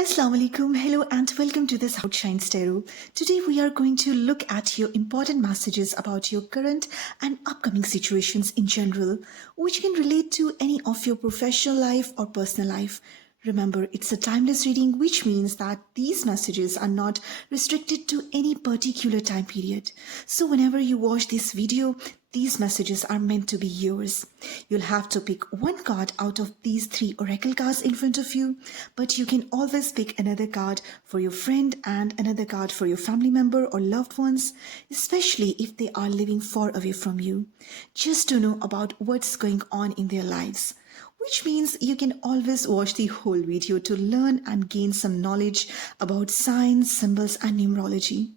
Assalamu alaikum, hello and welcome to the SoutShines Tarot. Today we are going to look at your important messages about your current and upcoming situations in general, which can relate to any of your professional life or personal life. Remember, it's a timeless reading, which means that these messages are not restricted to any particular time period. So whenever you watch this video, these messages are meant to be yours. You'll have to pick one card out of these 3 oracle cards in front of you, but you can always pick another card for your friend and another card for your family member or loved ones, especially if they are living far away from you, just to know about what's going on in their lives. Which means you can always watch the whole video to learn and gain some knowledge about signs, symbols and numerology.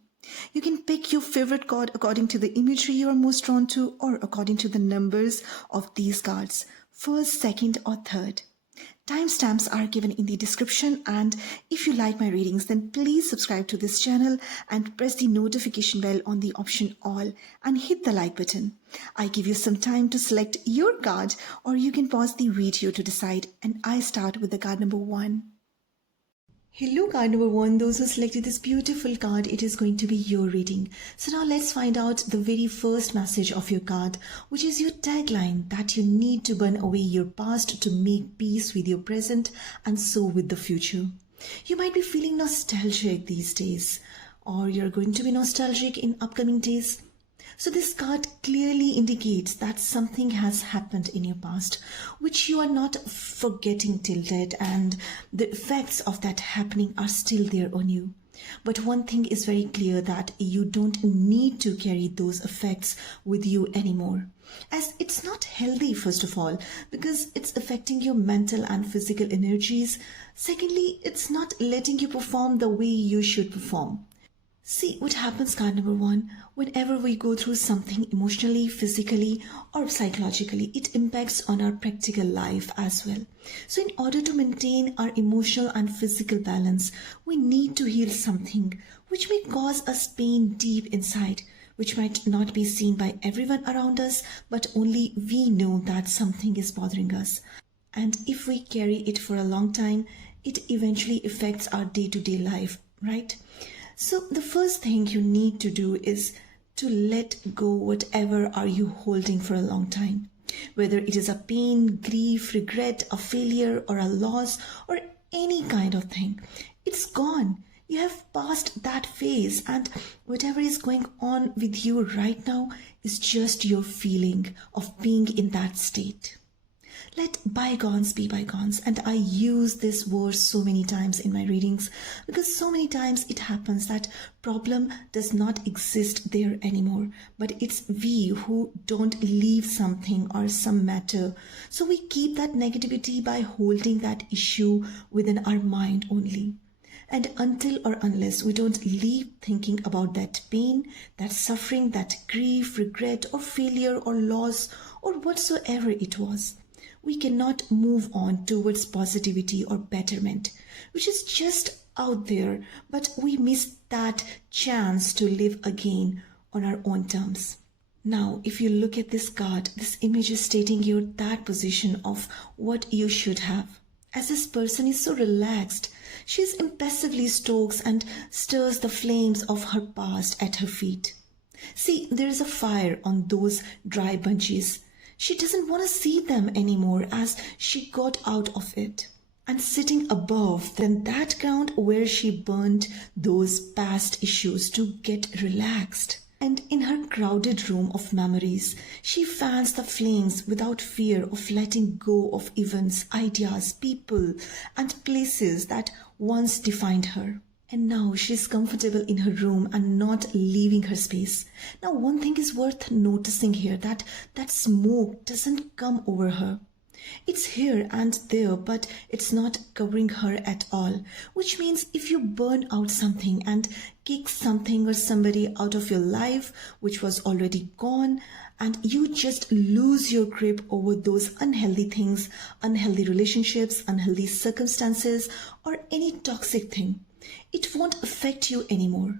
You can pick your favorite card according to the imagery you are most drawn to or according to the numbers of these cards, first, second or third. Timestamps are given in the description, and if you like my readings, then please subscribe to this channel and press the notification bell on the option all and hit the like button. I give you some time to select your card, or you can pause the video to decide, and I start with the card number 1. Hello card number 1, those who selected this beautiful card, it is going to be your reading. So now let's find out the very first message of your card, which is your tagline that you need to burn away your past to make peace with your present and so with the future. You might be feeling nostalgic these days, or you're going to be nostalgic in upcoming days. So this card clearly indicates that something has happened in your past, which you are not forgetting till date, and the effects of that happening are still there on you. But one thing is very clear, that you don't need to carry those effects with you anymore, as it's not healthy, first of all, because it's affecting your mental and physical energies. Secondly, it's not letting you perform the way you should perform. See what happens, card number 1, whenever we go through something emotionally, physically or psychologically, it impacts on our practical life as well. So in order to maintain our emotional and physical balance, we need to heal something which may cause us pain deep inside, which might not be seen by everyone around us, but only we know that something is bothering us. And if we carry it for a long time, it eventually affects our day-to-day life, right? So the first thing you need to do is to let go whatever are you holding for a long time. Whether it is a pain, grief, regret, a failure or a loss or any kind of thing. It's gone. You have passed that phase, and whatever is going on with you right now is just your feeling of being in that state. Let bygones be bygones, and I use this word so many times in my readings because so many times it happens that problem does not exist there anymore, but it's we who don't leave something or some matter. So we keep that negativity by holding that issue within our mind only. And until or unless we don't leave thinking about that pain, that suffering, that grief, regret or failure or loss or whatsoever it was, we cannot move on towards positivity or betterment, which is just out there, but we miss that chance to live again on our own terms. Now, if you look at this card, this image is stating you that position of what you should have. As this person is so relaxed, she impassively stokes and stirs the flames of her past at her feet. See, there is a fire on those dry bunches. She doesn't want to see them anymore as she got out of it. And sitting above then that ground where she burned those past issues to get relaxed. And in her crowded room of memories, she fans the flames without fear of letting go of events, ideas, people and places that once defined her. And now she's comfortable in her room and not leaving her space. Now one thing is worth noticing here, that smoke doesn't come over her. It's here and there, but it's not covering her at all. Which means if you burn out something and kick something or somebody out of your life which was already gone, and you just lose your grip over those unhealthy things, unhealthy relationships, unhealthy circumstances or any toxic thing, it won't affect you anymore.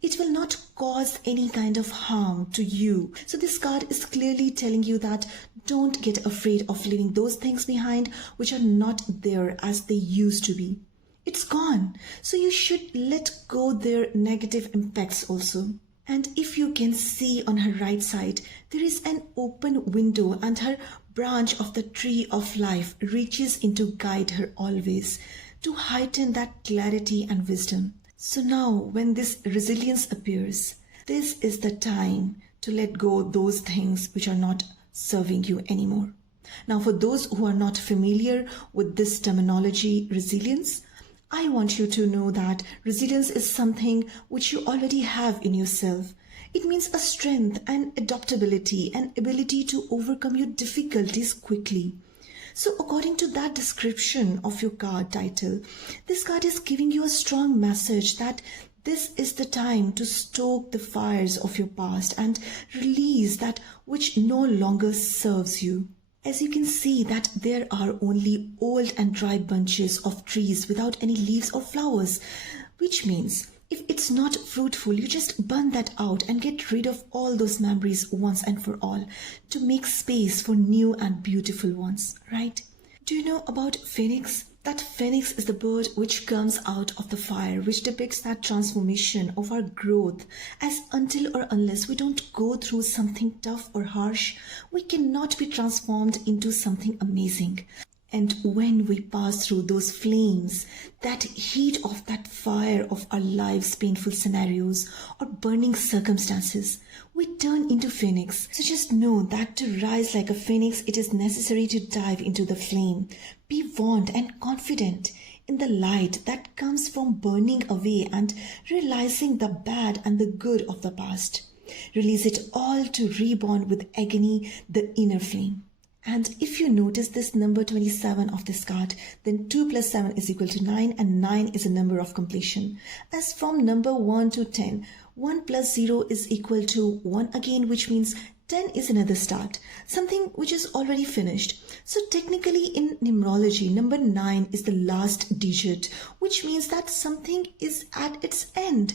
It will not cause any kind of harm to you. So this card is clearly telling you that don't get afraid of leaving those things behind which are not there as they used to be. It's gone. So you should let go their negative impacts also. And if you can see on her right side, there is an open window and her branch of the tree of life reaches in to guide her always, to heighten that clarity and wisdom. So now when this resilience appears, this is the time to let go those things which are not serving you anymore. Now for those who are not familiar with this terminology, resilience, I want you to know that resilience is something which you already have in yourself. It means a strength and adaptability and ability to overcome your difficulties quickly. So according to that description of your card title, this card is giving you a strong message that this is the time to stoke the fires of your past and release that which no longer serves you. As you can see that there are only old and dry bunches of trees without any leaves or flowers, which means if it's not fruitful, you just burn that out and get rid of all those memories once and for all to make space for new and beautiful ones, right? Do you know about Phoenix? That phoenix is the bird which comes out of the fire, which depicts that transformation of our growth, as until or unless we don't go through something tough or harsh, we cannot be transformed into something amazing. And when we pass through those flames, that heat of that fire of our lives' painful scenarios or burning circumstances, we turn into phoenix. So just know that to rise like a phoenix, it is necessary to dive into the flame. Be warned and confident in the light that comes from burning away and realizing the bad and the good of the past. Release it all to reborn with agony, the inner flame. And if you notice this number 27 of this card, then 2 plus 7 is equal to 9, and 9 is a number of completion. As from number 1 to 10, 1 plus 0 is equal to 1 again, which means 10 is another start, something which is already finished. So technically in numerology, number 9 is the last digit, which means that something is at its end.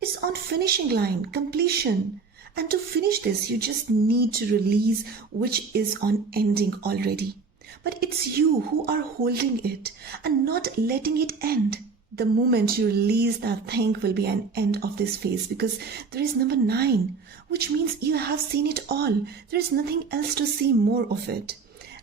It's on finishing line, completion. And to finish this, you just need to release which is on ending already. But it's you who are holding it and not letting it end. The moment you release that thing will be an end of this phase, because there is number 9, which means you have seen it all. There is nothing else to see more of it.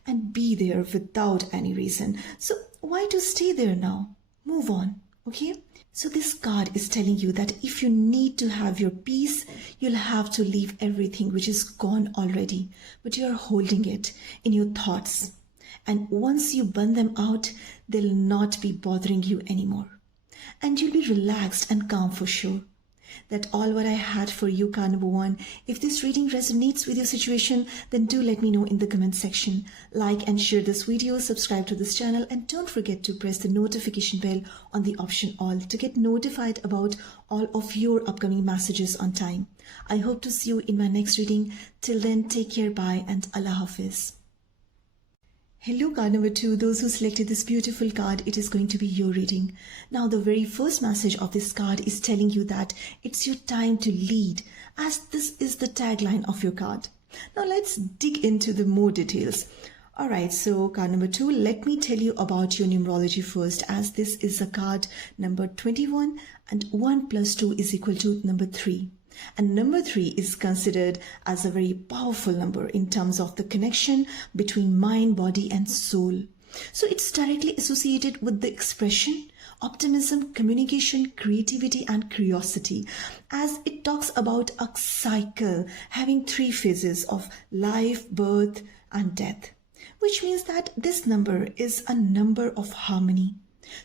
And be there without any reason. So why to stay there now? Move on, okay? So this card is telling you that if you need to have your peace, you'll have to leave everything which is gone already, but you're holding it in your thoughts. And once you burn them out, they'll not be bothering you anymore. And you'll be relaxed and calm for sure. That's all what I had for you, card number 1. If this reading resonates with your situation, then do let me know in the comment section. Like and share this video, subscribe to this channel, and don't forget to press the notification bell on the option all to get notified about all of your upcoming messages on time. I hope to see you in my next reading. Till then, take care, bye, and Allah Hafiz. Hello card number 2, those who selected this beautiful card, it is going to be your reading. Now the very first message of this card is telling you that it's your time to lead, as this is the tagline of your card. Now let's dig into the more details. Alright, so card number 2, let me tell you about your numerology first, as this is a card number 21 and 1 plus 2 is equal to number 3. And number 3 is considered as a very powerful number in terms of the connection between mind, body and soul. So it's directly associated with the expression, optimism, communication, creativity and curiosity, as it talks about a cycle having 3 phases of life, birth and death, which means that this number is a number of harmony.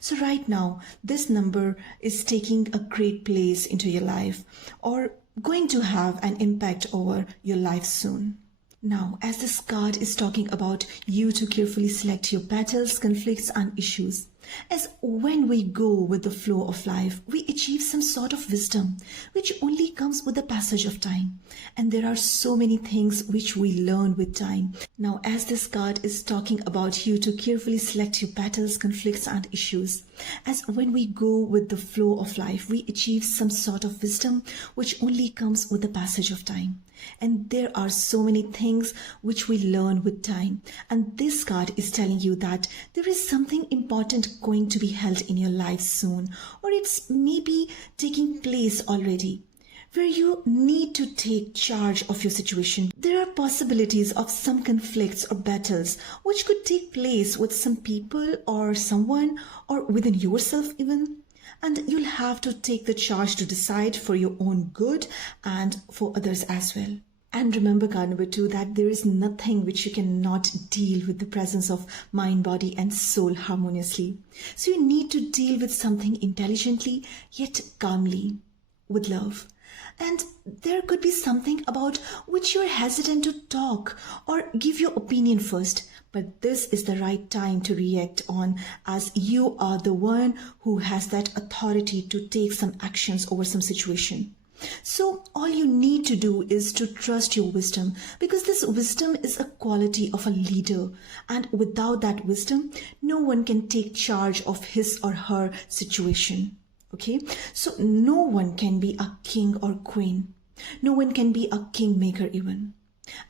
So right now, this number is taking a great place into your life or going to have an impact over your life soon. Now, as this card is talking about you to carefully select your battles, conflicts and issues, as when we go with the flow of life, we achieve some sort of wisdom, which only comes with the passage of time. And there are so many things which we learn with time. Now, as this card is talking about you to carefully select your battles, conflicts and issues, as when we go with the flow of life, we achieve some sort of wisdom, which only comes with the passage of time. And there are so many things which we learn with time. And this card is telling you that there is something important going to be held in your life soon, or it's maybe taking place already, where you need to take charge of your situation. There are possibilities of some conflicts or battles which could take place with some people or someone or within yourself even. And you'll have to take the charge to decide for your own good and for others as well. And remember, card number 2, that there is nothing which you cannot deal with the presence of mind, body and soul harmoniously. So you need to deal with something intelligently yet calmly, with love. And there could be something about which you're hesitant to talk or give your opinion first. But this is the right time to react on, as you are the one who has that authority to take some actions over some situation. So all you need to do is to trust your wisdom, because this wisdom is a quality of a leader. And without that wisdom, no one can take charge of his or her situation. Okay, so no one can be a king or queen. No one can be a kingmaker even.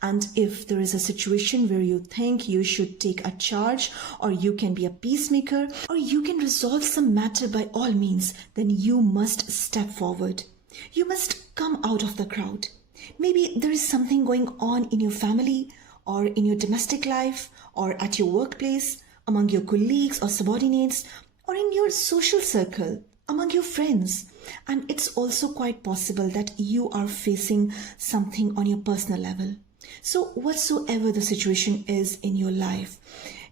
And if there is a situation where you think you should take a charge, or you can be a peacemaker, or you can resolve some matter by all means, then you must step forward. You must come out of the crowd. Maybe there is something going on in your family, or in your domestic life, or at your workplace, among your colleagues or subordinates, or in your social circle, among your friends. And it's also quite possible that you are facing something on your personal level. So whatsoever the situation is in your life,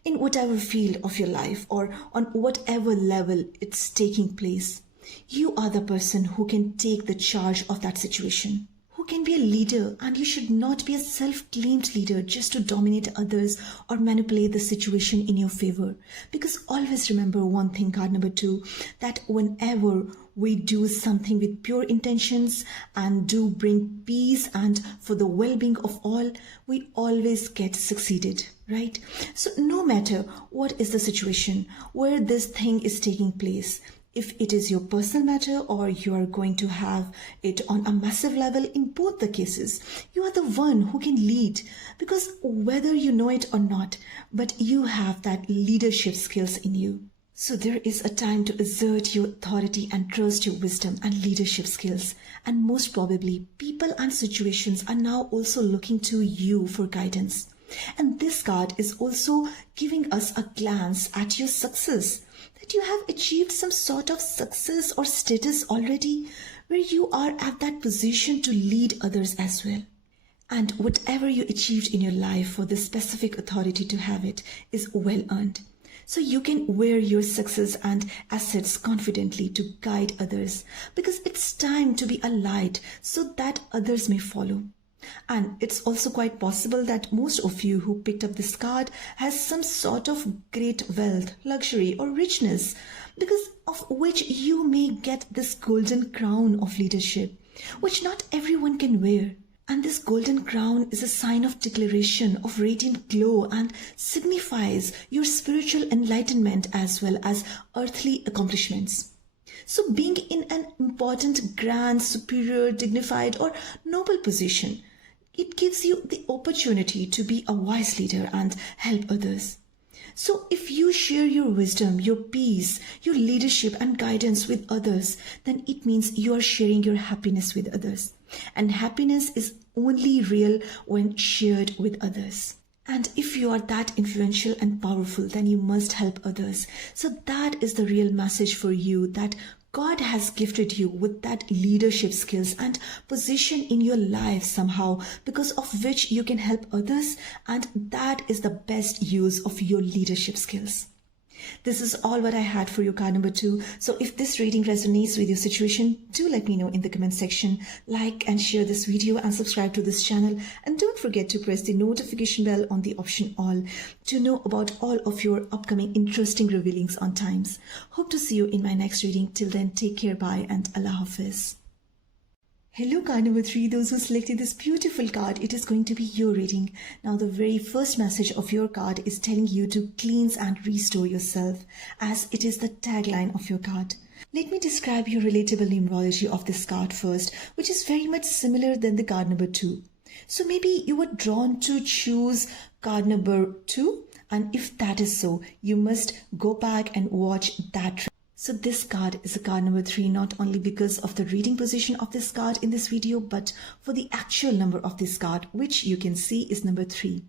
in whatever field of your life, or on whatever level it's taking place, you are the person who can take the charge of that situation, who can be a leader. And you should not be a self-claimed leader just to dominate others or manipulate the situation in your favor. Because always remember one thing, card number 2, that whenever we do something with pure intentions and do bring peace and for the well-being of all, we always get succeeded, right? So no matter what is the situation where this thing is taking place, if it is your personal matter or you are going to have it on a massive level, in both the cases, you are the one who can lead. Because whether you know it or not, but you have that leadership skills in you. So there is a time to assert your authority and trust your wisdom and leadership skills. And most probably, people and situations are now also looking to you for guidance. And this card is also giving us a glance at your success, that you have achieved some sort of success or status already, where you are at that position to lead others as well. And whatever you achieved in your life, for the specific authority to have it, is well earned. So you can wear your success and assets confidently to guide others, because it's time to be a light so that others may follow. And it's also quite possible that most of you who picked up this card has some sort of great wealth, luxury or richness, because of which you may get this golden crown of leadership, which not everyone can wear. And this golden crown is a sign of declaration of radiant glow and signifies your spiritual enlightenment as well as earthly accomplishments. So being in an important, grand, superior, dignified or noble position, it gives you the opportunity to be a wise leader and help others. So if you share your wisdom, your peace, your leadership and guidance with others, then it means you are sharing your happiness with others. And happiness is only real when shared with others. And if you are that influential and powerful, then you must help others. So that is the real message for you, that God has gifted you with that leadership skills and position in your life somehow, because of which you can help others, and that is the best use of your leadership skills. This is all what I had for you, card number 2. So if this reading resonates with your situation, do let me know in the comment section. Like and share this video and subscribe to this channel. And don't forget to press the notification bell on the option all to know about all of your upcoming interesting revealings on times. Hope to see you in my next reading. Till then, take care, bye, and Allah Hafiz. Hello, card number 3, those who selected this beautiful card, it is going to be your reading. Now, the very first message of your card is telling you to cleanse and restore yourself, as it is the tagline of your card. Let me describe your relatable numerology of this card first, which is very much similar than the card number 2. So maybe you were drawn to choose card number 2, and if that is so, you must go back and watch that. So this card is a card number 3, not only because of the reading position of this card in this video, but for the actual number of this card, which you can see is number 3,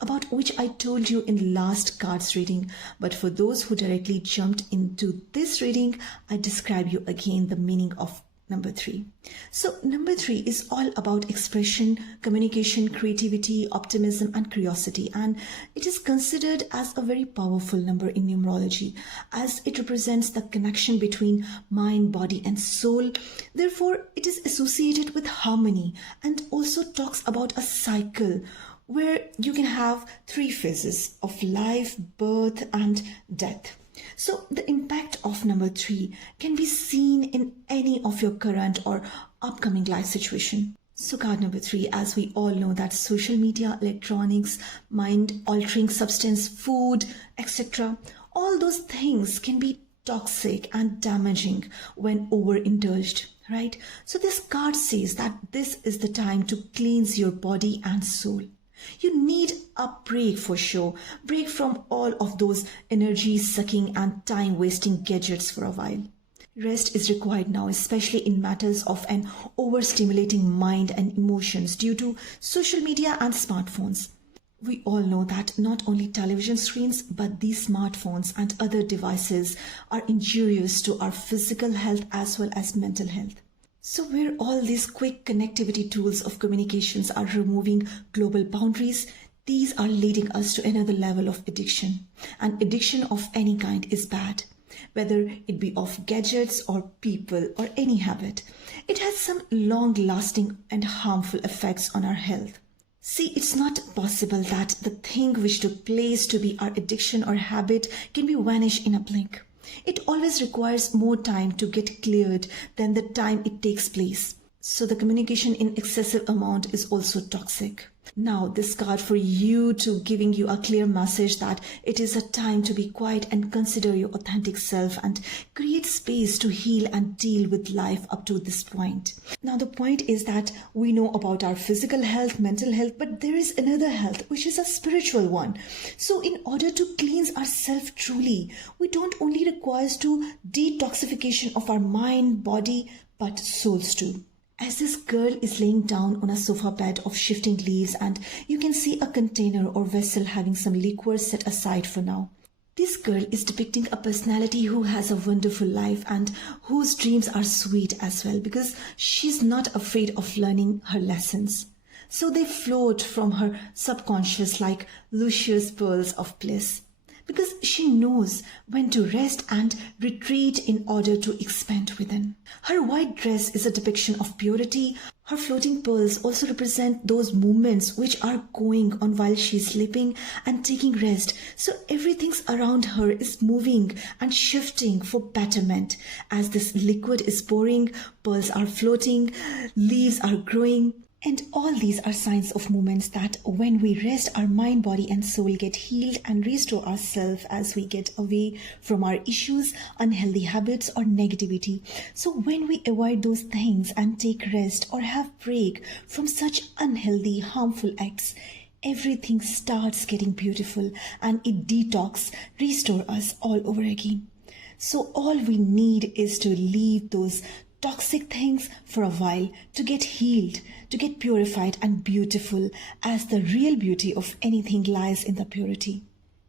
about which I told you in the last card's reading. But for those who directly jumped into this reading, I describe you again the meaning of number 3. So number 3 is all about expression, communication, creativity, optimism, and curiosity. And it is considered as a very powerful number in numerology, as it represents the connection between mind, body, and soul. Therefore, it is associated with harmony and also talks about a cycle where you can have 3 phases of life, birth, and death. So the impact of number 3 can be seen in any of your current or upcoming life situation. So card number 3, as we all know, that social media, electronics, mind-altering substance, food, etc., all those things can be toxic and damaging when overindulged, right? So this card says that this is the time to cleanse your body and soul. You need a break for sure. Break from all of those energy-sucking and time-wasting gadgets for a while. Rest is required now, especially in matters of an overstimulating mind and emotions due to social media and smartphones. We all know that not only television screens, but these smartphones and other devices are injurious to our physical health as well as mental health. So where all these quick connectivity tools of communications are removing global boundaries, these are leading us to another level of addiction. And addiction of any kind is bad, whether it be of gadgets or people or any habit. It has some long-lasting and harmful effects on our health. See, it's not possible that the thing which took place to be our addiction or habit can be vanished in a blink. It always requires more time to get cleared than the time it takes place. So the communication in excessive amount is also toxic. Now this card for you to giving you a clear message that it is a time to be quiet and consider your authentic self and create space to heal and deal with life up to this point. Now the point is that we know about our physical health, mental health, but there is another health which is a spiritual one. So in order to cleanse ourselves truly, we don't only require to detoxification of our mind, body, but souls too. As this girl is laying down on a sofa bed of shifting leaves, and you can see a container or vessel having some liquor set aside for now. This girl is depicting a personality who has a wonderful life and whose dreams are sweet as well, because she's not afraid of learning her lessons. So they float from her subconscious like luscious pearls of bliss, because she knows when to rest and retreat in order to expand within. Her white dress is a depiction of purity. Her floating pearls also represent those movements which are going on while she's sleeping and taking rest. So everything around her is moving and shifting for betterment. As this liquid is pouring, pearls are floating, leaves are growing. And all these are signs of moments that when we rest, our mind, body and soul get healed and restore ourselves as we get away from our issues, unhealthy habits or negativity. So when we avoid those things and take rest or have break from such unhealthy, harmful acts, everything starts getting beautiful and it detox, restore us all over again. So all we need is to leave those toxic things for a while to get healed, to get purified and beautiful, as the real beauty of anything lies in the purity.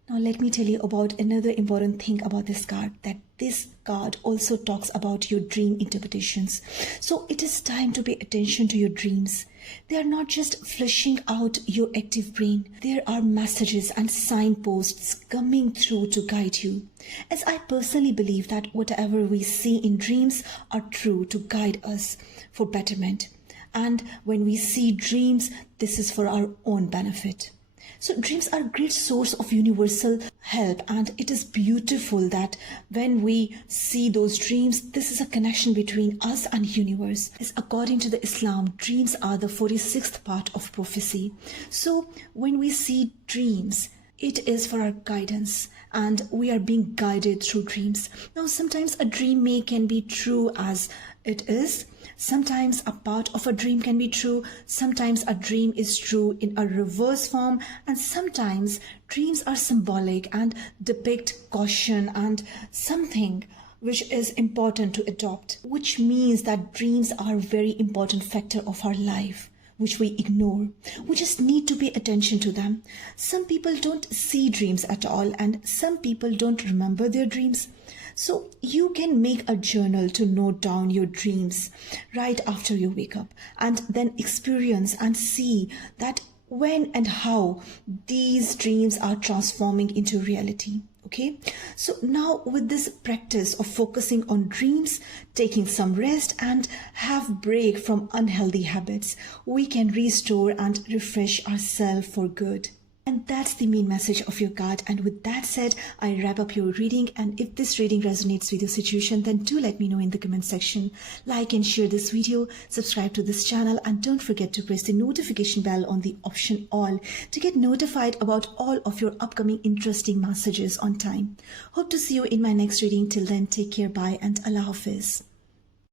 Now let me tell you about another important thing about this card, that this card also talks about your dream interpretations. So it is time to pay attention to your dreams. They are not just fleshing out your active brain. There are messages and signposts coming through to guide you. As I personally believe that whatever we see in dreams are true to guide us for betterment. And when we see dreams, this is for our own benefit. So dreams are a great source of universal help, and it is beautiful that when we see those dreams, this is a connection between us and universe. As according to the Islam, dreams are the 46th part of prophecy. So when we see dreams, It is for our guidance, and we are being guided through dreams. Now, sometimes a dream can be true as it is. Sometimes a part of a dream can be true. Sometimes a dream is true in a reverse form, and sometimes dreams are symbolic and depict caution and something which is important to adopt, which means that dreams are a very important factor of our life, which we ignore. We just need to pay attention to them. Some people don't see dreams at all, and some people don't remember their dreams. So you can make a journal to note down your dreams right after you wake up, and then experience and see that when and how these dreams are transforming into reality. Okay, so now with this practice of focusing on dreams, taking some rest and have break from unhealthy habits, we can restore and refresh ourselves for good. And that's the main message of your card. And with that said, I wrap up your reading. And if this reading resonates with your situation, then do let me know in the comment section. Like and share this video, subscribe to this channel, and don't forget to press the notification bell on the option all to get notified about all of your upcoming interesting messages on time. Hope to see you in my next reading. Till then, take care, bye, and Allah Hafiz.